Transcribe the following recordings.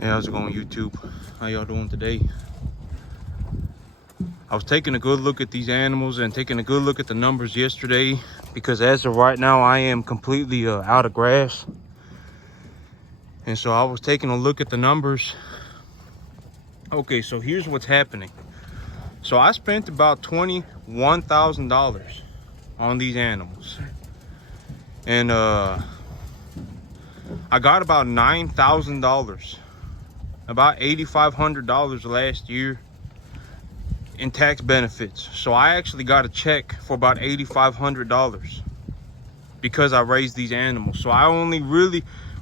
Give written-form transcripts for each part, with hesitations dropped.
Hey, how's it going, YouTube? How y'all doing today? I was taking a good look at these animals and taking a good look at the numbers yesterday, because as of right now I am completely out of grass. And so I was taking a look at the numbers. Okay, so here's what's happening. So I spent about $21,000 on these animals, and I got about $9,000, about $8,500 last year in tax benefits. So I actually got a check for about $8,500 because I raised these animals. So I only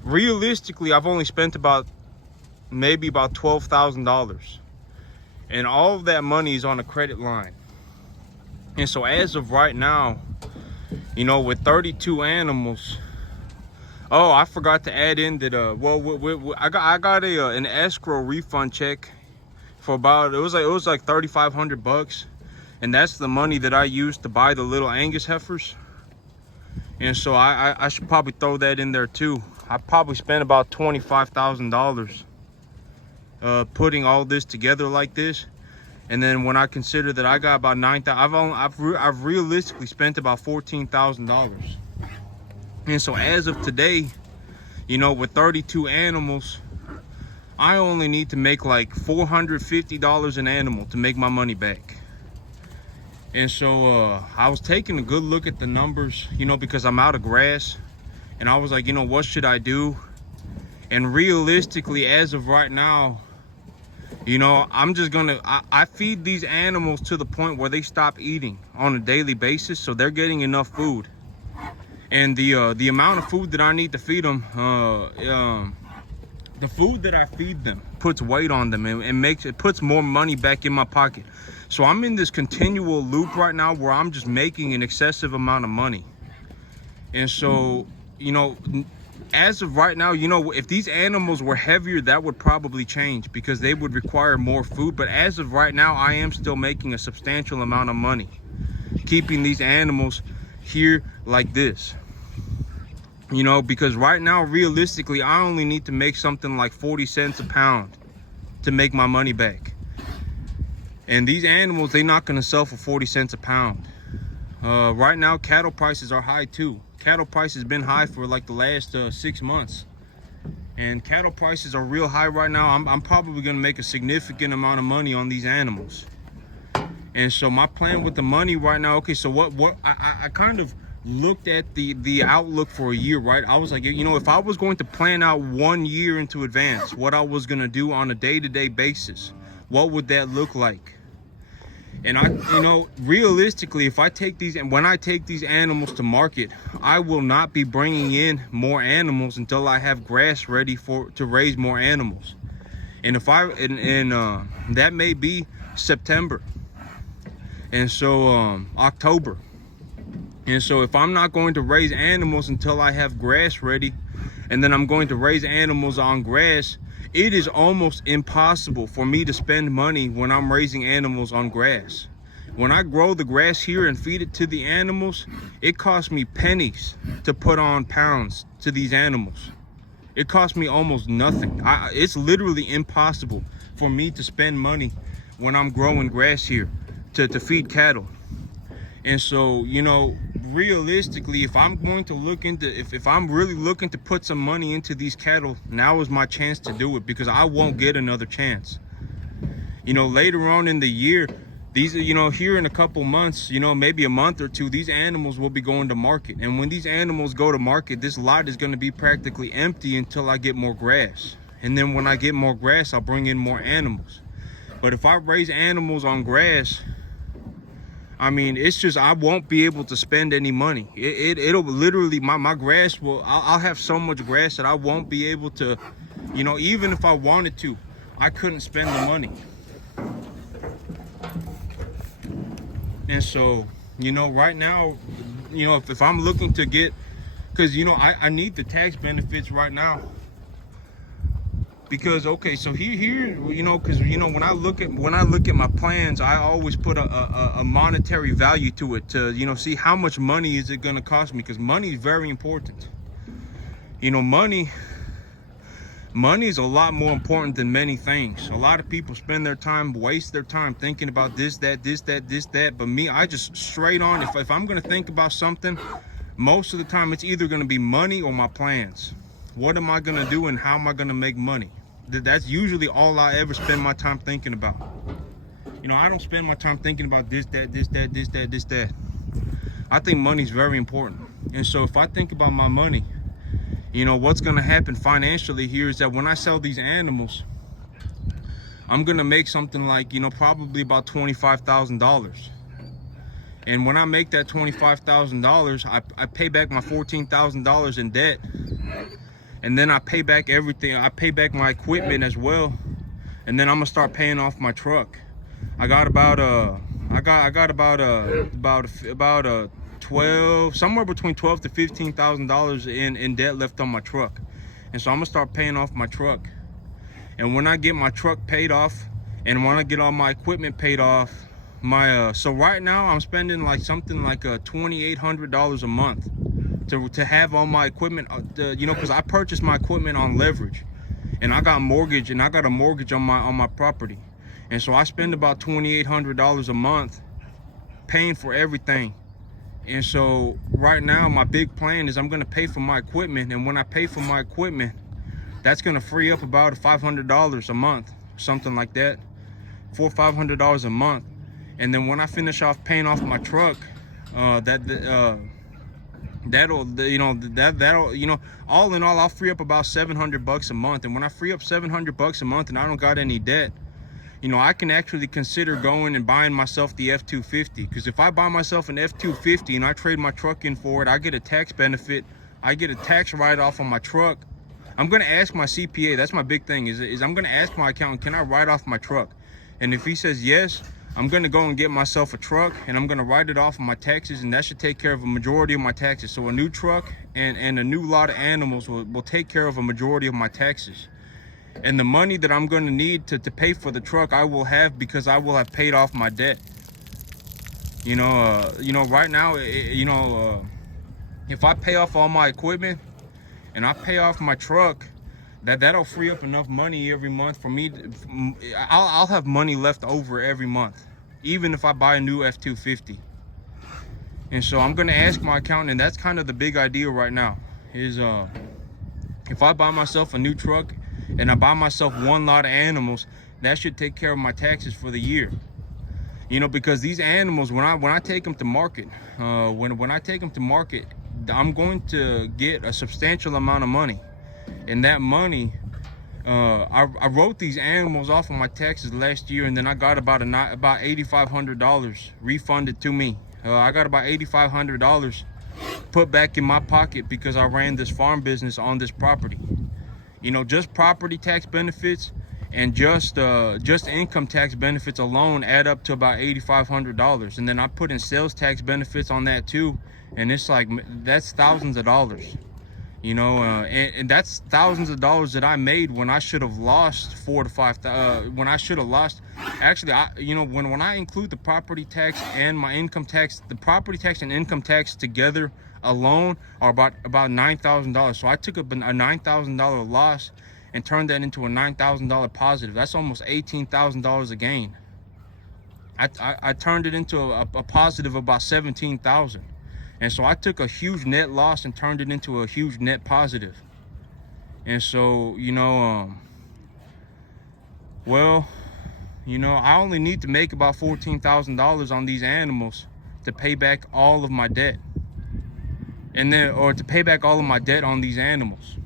realistically, I've only spent maybe about $12,000, and all of that money is on a credit line. And so as of right now, you know, with 32 animals, oh, I forgot to add in that I got an escrow refund check for about, it was like 3,500 bucks, and that's the money that I used to buy the little Angus heifers. And so I should probably throw that in there too. I probably spent about $25,000 putting all this together like this. And then when I consider that I got about $9,000, I've realistically spent about $14,000. And so as of today, you know, with 32 animals, I only need to make like $450 an animal to make my money back. And so I was taking a good look at the numbers, you know, because I'm out of grass, and I was like, you know, what should I do? And realistically, as of right now, you know, I'm just gonna, I feed these animals to the point where they stop eating on a daily basis, so they're getting enough food. And the amount of food that I need to feed them, the food that I feed them puts weight on them, and puts more money back in my pocket. So I'm in this continual loop right now where I'm just making an excessive amount of money. And so, you know, as of right now, you know, if these animals were heavier, that would probably change because they would require more food. But as of right now, I am still making a substantial amount of money keeping these animals here like this. You know, because right now, realistically, I only need to make something like 40 cents a pound to make my money back. And these animals, they're not going to sell for 40 cents a pound. Right now, cattle prices are high too. Cattle prices been high for like the last 6 months. And cattle prices are real high right now. I'm probably going to make a significant amount of money on these animals. And so my plan with the money right now, okay, so I kind of looked at the outlook for a year, right? I was like, you know, if I was going to plan out 1 year into advance what I was going to do on a day-to-day basis, what would that look like? And you know, realistically, if I take these, and when I take these animals to market, I will not be bringing in more animals until I have grass ready to raise more animals. And that may be September, and so October. And so if I'm not going to raise animals until I have grass ready, and then I'm going to raise animals on grass, it is almost impossible for me to spend money when I'm raising animals on grass. When I grow the grass here and feed it to the animals, it costs me pennies to put on pounds to these animals. It costs me almost nothing. It's literally impossible for me to spend money when I'm growing grass here to feed cattle. And so, you know, realistically, if I'm going to look into, if I'm really looking to put some money into these cattle, now is my chance to do it, because I won't get another chance. You know, later on in the year, these, you know, here in a couple months, you know, maybe a month or two, these animals will be going to market. And when these animals go to market, this lot is going to be practically empty until I get more grass. And then when I get more grass, I'll bring in more animals. But if I raise animals on grass, I mean, it's just, I won't be able to spend any money. It'll literally, my grass will, I'll have so much grass that I won't be able to, you know, even if I wanted to, I couldn't spend the money. And so, you know, right now, you know, if I'm looking to get, because, you know, I need the tax benefits right now. Because, okay, so here, you know, because, you know, when I look at my plans, I always put a monetary value to it to, you know, see how much money is it going to cost me, because money is very important. You know, money Money is a lot more important than many things. A lot of people waste their time thinking about this, that. But me, I just straight on, if I'm gonna think about something, most of the time it's either gonna be money or my plans. What am I gonna do and how am I gonna make money? That's usually all I ever spend my time thinking about. You know, I don't spend my time thinking about this, that. I think money's very important. And so if I think about my money, you know, what's gonna happen financially here is that when I sell these animals, I'm gonna make something like, you know, probably about $25,000. And when I make that $25,000, I pay back my $14,000 in debt. And then I pay back everything. I pay back my equipment as well. And then I'm gonna start paying off my truck. I got about 12, somewhere between $12,000 to $15,000 in debt left on my truck. And so I'm gonna start paying off my truck. And when I get my truck paid off, and when I get all my equipment paid off, so right now I'm spending like something like $2,800 a month to have all my equipment, you know, because I purchased my equipment on leverage, and I got a mortgage on my property. And so I spend about $2,800 a month paying for everything. And so right now my big plan is I'm gonna pay for my equipment, and when I pay for my equipment, that's gonna free up about $500 a month, something like that, $400 or $500 a month. And then when I finish off paying off my truck, that'll, you know, all in all, I'll free up about $700 a month. And when I free up $700 a month and I don't got any debt, you know, I can actually consider going and buying myself the F-250. Because if I buy myself an F-250 and I trade my truck in for it, I get a tax benefit. I get a tax write-off on my truck. I'm gonna ask my CPA. That's my big thing. Is I'm gonna ask my accountant, can I write off my truck? And if he says yes, I'm gonna go and get myself a truck, and I'm gonna write it off of my taxes, and that should take care of a majority of my taxes. So a new truck and a new lot of animals will take care of a majority of my taxes. And the money that I'm gonna need to pay for the truck, I will have, because I will have paid off my debt. You know, right now, if I pay off all my equipment and I pay off my truck, that'll free up enough money every month for me. I'll have money left over every month, even if I buy a new F-250. And so I'm gonna ask my accountant, and that's kind of the big idea right now, is if I buy myself a new truck and I buy myself one lot of animals, that should take care of my taxes for the year. You know, because these animals, when I take them to market, when I take them to market, I'm going to get a substantial amount of money. And that money, I wrote these animals off on my taxes last year, and then I got about $8,500 refunded to me. I got about $8,500 put back in my pocket because I ran this farm business on this property. You know, just property tax benefits and just income tax benefits alone add up to about $8,500. And then I put in sales tax benefits on that too, and it's like, that's thousands of dollars. You know, and that's thousands of dollars that I made when I should have lost when I should have lost. Actually, when I include the property tax and my income tax, the property tax and income tax together alone are about $9,000. So I took a $9,000 loss and turned that into a $9,000 positive. That's almost $18,000 a gain. I turned it into a positive of about $17,000. And so I took a huge net loss and turned it into a huge net positive. And so, well, I only need to make about $14,000 on these animals to pay back all of my debt. And then, or to pay back all of my debt on these animals.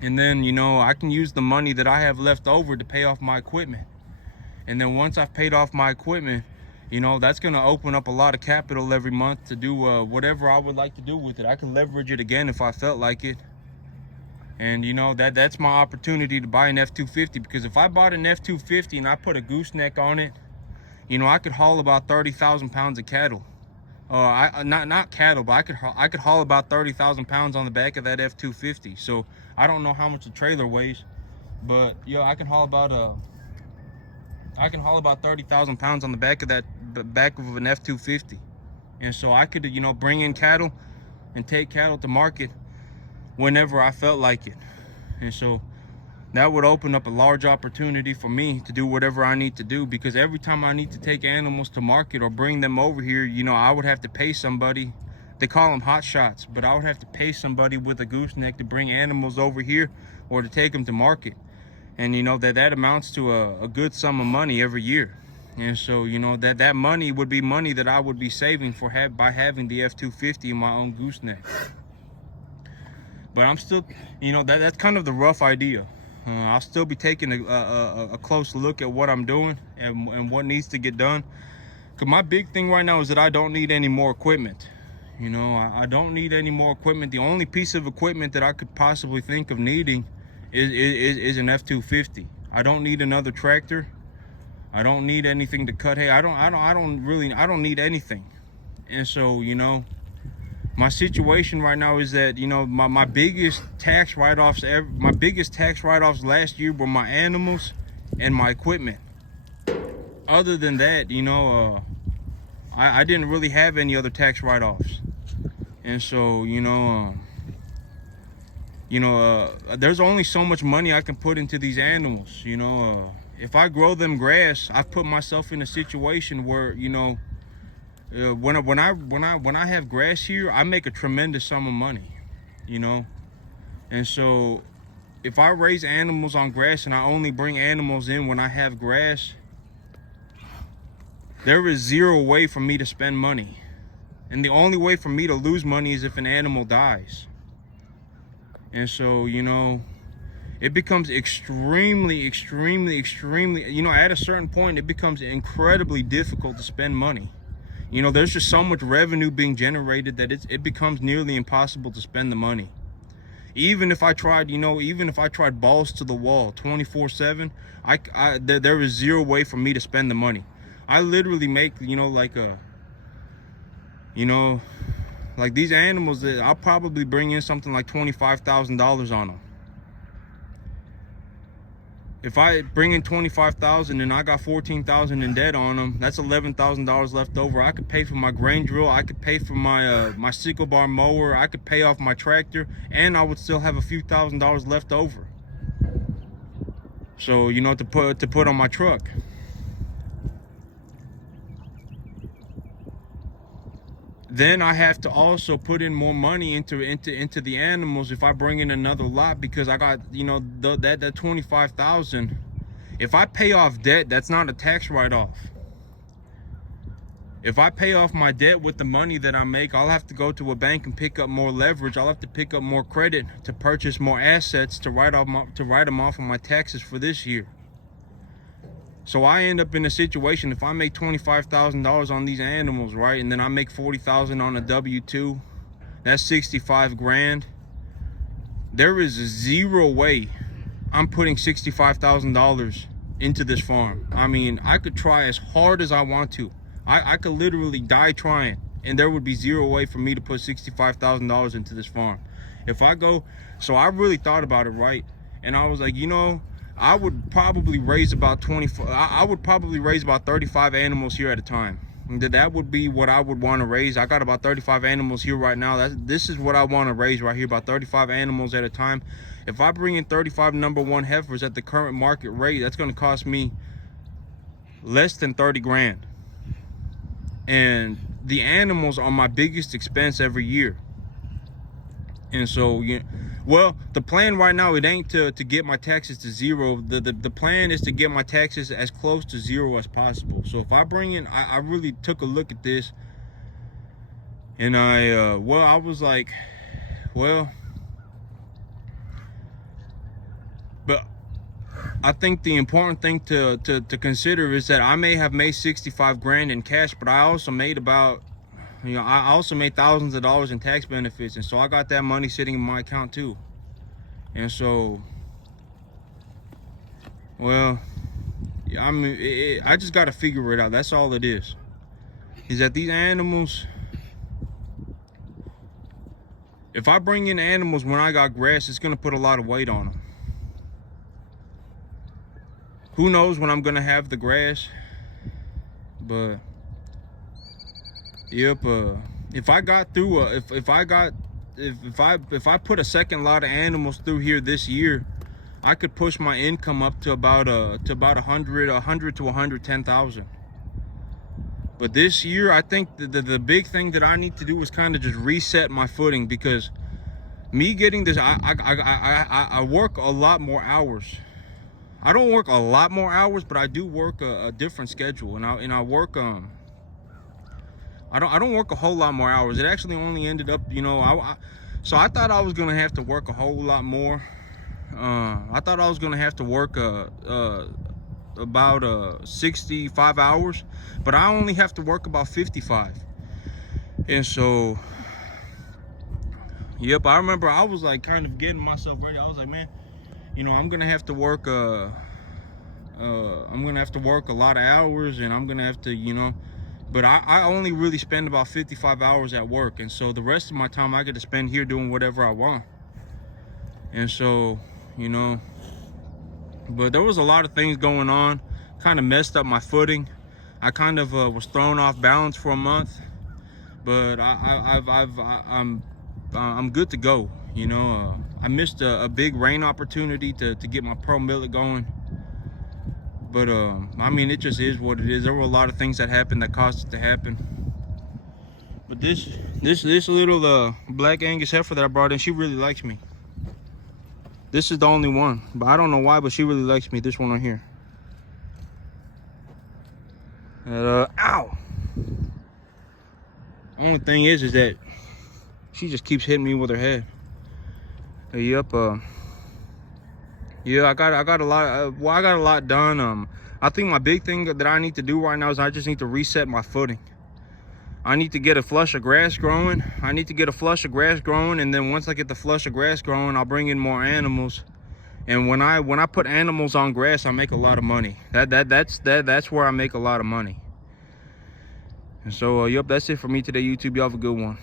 And then, I can use the money that I have left over to pay off my equipment. And then once I've paid off my equipment, that's going to open up a lot of capital every month to do whatever I would like to do with it. I can leverage it again if I felt like it. And, that's my opportunity to buy an F-250, because if I bought an F-250 and I put a gooseneck on it, I could haul about 30,000 pounds of cattle. Not cattle, but I could haul about 30,000 pounds on the back of that F-250. So I don't know how much the trailer weighs, but I can haul about 30,000 pounds on the back of an F-250. And so I could, bring in cattle and take cattle to market whenever I felt like it. And so that would open up a large opportunity for me to do whatever I need to do, because every time I need to take animals to market or bring them over here, you know, I would have to pay somebody. They call them hot shots, but I would have to pay somebody with a gooseneck to bring animals over here or to take them to market. And you know, that amounts to a good sum of money every year. And so, you know, that money would be money that I would be saving by having the F-250 in my own gooseneck. But I'm still, you know, that's kind of the rough idea. I'll still be taking a close look at what I'm doing and what needs to get done. Because my big thing right now is that I don't need any more equipment. You know, I don't need any more equipment. The only piece of equipment that I could possibly think of needing is an F-250. I don't need another tractor. I don't need anything to cut hay. I don't need anything. And so, you know, my situation right now is that, you know, my biggest tax write-offs last year were my animals and my equipment. Other than that, you know, I didn't really have any other tax write-offs. And so, you know, there's only so much money I can put into these animals. You know, if I grow them grass, I've put myself in a situation where, you know, when I have grass here, I make a tremendous sum of money, you know. And so if I raise animals on grass and I only bring animals in when I have grass, there is zero way for me to spend money. And the only way for me to lose money is if an animal dies. And so, you know, it becomes extremely, you know, at a certain point, it becomes incredibly difficult to spend money. You know, there's just so much revenue being generated that it becomes nearly impossible to spend the money. Even if I tried, you know, balls to the wall 24/7, there is zero way for me to spend the money. I literally make, you know, like these animals, that I'll probably bring in something like $25,000 on them. If I bring in $25,000 and I got $14,000 in debt on them, that's $11,000 left over. I could pay for my grain drill, I could pay for my sickle bar mower, I could pay off my tractor, and I would still have a few $1,000s left over. So, you know, to put on my truck. Then I have to also put in more money into the animals if I bring in another lot, because I got, you know, that $25,000. If I pay off debt, that's not a tax write-off. If I pay off my debt with the money that I make, I'll have to go to a bank and pick up more leverage. I'll have to pick up more credit to purchase more assets to write them off on my taxes for this year. So I end up in a situation, if I make $25,000 on these animals, right, and then I make $40,000 on a W-2, that's 65 grand. There is zero way I'm putting $65,000 into this farm. I mean, I could try as hard as I want to. I could literally die trying, and there would be zero way for me to put $65,000 into this farm. If I go, so I really thought about it, right? And I was like, you know, I would probably raise about 35 animals here at a time. That would be what I would want to raise. I got about 35 animals here right now. This is what I want to raise right here, about 35 animals at a time. If I bring in 35 number one heifers at the current market rate, that's going to cost me less than 30 grand. And the animals are my biggest expense every year. And so, you know, well, the plan right now, it ain't to get my taxes to zero. The plan is to get my taxes as close to zero as possible. So if I bring in, I really took a look at this, and I was like, well, but I think the important thing to consider is that I may have made 65 grand in cash, but I also made about, you know, I also made thousands of dollars in tax benefits, and so I got that money sitting in my account too. And so, well, I mean, I just got to figure it out. That's all it is that these animals, if I bring in animals when I got grass, it's going to put a lot of weight on them. Who knows when I'm going to have the grass, but yep, if I got through if I put a second lot of animals through here this year, I could push my income up to about 100 to 110,000. But this year, I think the big thing that I need to do is kind of just reset my footing, because me getting this, I work a lot more hours. I don't work a lot more hours, but I do work a different schedule, and I work I don't work a whole lot more hours. It actually only ended up, you know, so I thought I was gonna have to work a whole lot more. I thought I was gonna have to work about 65 hours, but I only have to work about 55. And so, yep, I remember I was like kind of getting myself ready. I was like, man, you know, I'm gonna have to work a lot of hours, and I'm gonna have to, you know, but I only really spend about 55 hours at work, and so the rest of my time I get to spend here doing whatever I want. And so, you know, but there was a lot of things going on, kind of messed up my footing. I kind of was thrown off balance for a month, but I'm good to go. You know, I missed a big rain opportunity to get my pro millet going, but I mean, it just is what it is. There were a lot of things that happened that caused it to happen. But this little black Angus heifer that I brought in, she really likes me. This is the only one, but I don't know why, but she really likes me. This one right here. Ow! Only thing is that she just keeps hitting me with her head. Yep. Yeah, I got a lot. I got a lot done. I think my big thing that I need to do right now is I just need to reset my footing. I need to get a flush of grass growing. And then once I get the flush of grass growing, I'll bring in more animals. And when I put animals on grass, I make a lot of money. That's where I make a lot of money. And so, yep, that's it for me today, YouTube. Y'all have a good one.